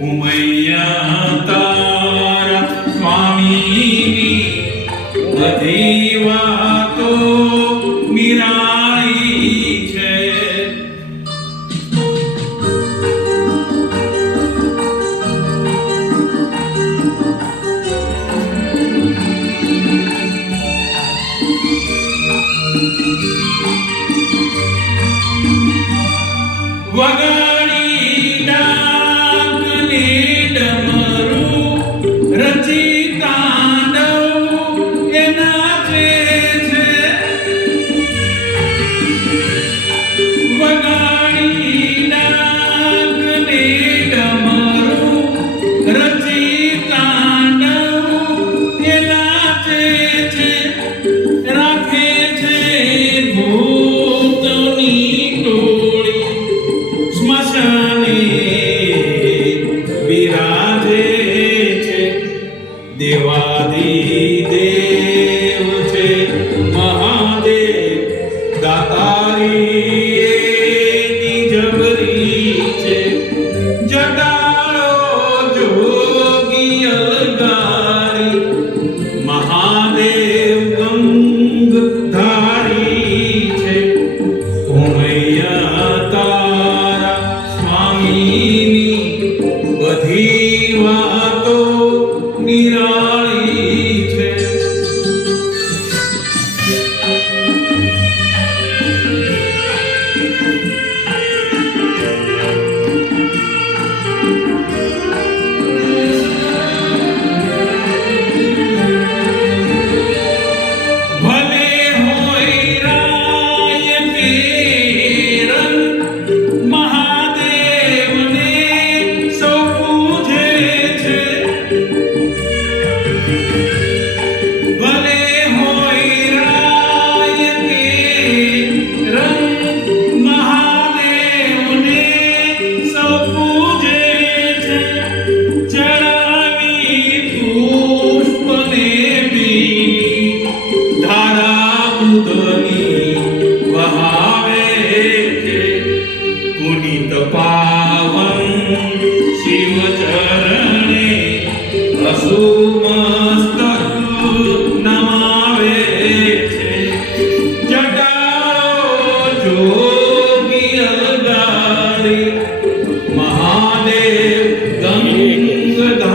ઉમૈયા તારા સ્વામીની બધી વાતો નિરાળી છે. વગાડી ડાક ને ડમરું રચી તાંડવ એ નાચે છે. વગાડી ડાક ને ડમરું રચી તાંડવ એ નાચે છે. રાખે છે ભૂતની ટોળી સ્મશાને બિરાજે છે. દેવાધિદેવ છે મહાદેવ દાતારી એની જબરી છે. જટાળો જોગી અલગારી મહાદેવ ગંગધારી છે. ઉમૈયા તારા સ્વામીની બધી વાતો નિરાળી છે. ભલે હોય રાય કે રંગ મહાદેવને સૌ પૂજે છે. ભલે હોય રાય કે રંગ મહાદેવને સૌ પૂજે છે. ચડાવી પુષ્પને બીલી ધારા દૂધની વહાવે છે. પુનિત પાવન શિવ ચરણે અસુમસ્તક નમાવે છે. જટાળો જોગી અલગારી મહાદેવ ગંગધારી